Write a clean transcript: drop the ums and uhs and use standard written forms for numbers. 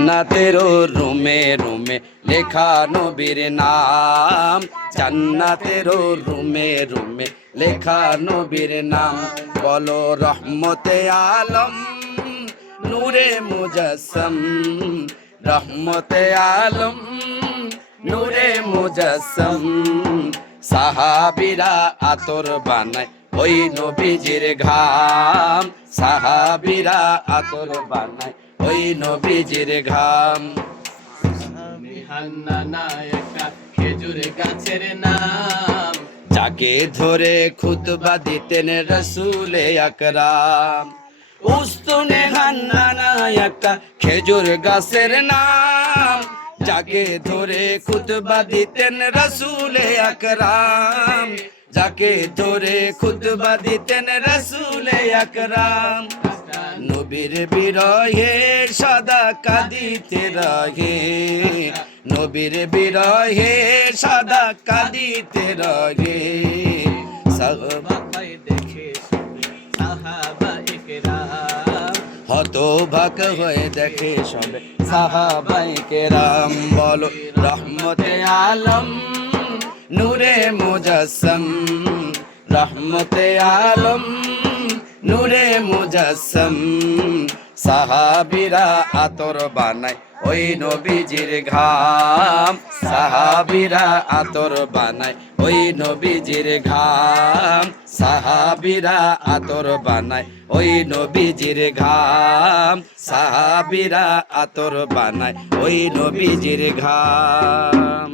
জান্নাতের রুমে রুমে লেখা নবীর নাম, জান্নাতের রুমে রুমে লেখা নবীর নাম। বলো রহমতে আলম নূরে মুজাসসম, রহমতে আলম নূরে মুজাসসম। সাহাবীরা আতর বানায় ওই নবীজির ঘাম, সাহাবীরা আতর বানায় ওই নবীজির ঘাম। হান্নানা একটা খেজুর গাছের নাম, যাকে ধরে খুতবা দিতেন রসুলে আকরাম। উস্তুনে হান্নানা একটা খেজুর গাছের নাম, যাকে ধরে খুতবা দিতেন রসুলে আকরাম, যাকে ধরে খুতবা দিতেন রসুলে আকরাম। নবীর বিরহে সদা কাঁদিতে রহে, নবীর বিরহে সদা কাঁদিতে রহে। সাহাবায়ে দেখে সাহাবা ইকরাম, হতভাগ হয়ে দেখে সবে সাহাবায়ে কেরাম। বলো রহমতে আলম নূরে মুজাসসম, রহমতে আলম নূরে মুজাসসম। সাহাবীরা আতর বানায় ওই নবীজির ঘাম, সাহাবীরা আতর বানায় ওই নবীজির ঘাম, সাহাবীরা আতর বানায় ওই নবীজির ঘাম, সাহাবীরা আতর বানায় ওই নবীজির ঘাম।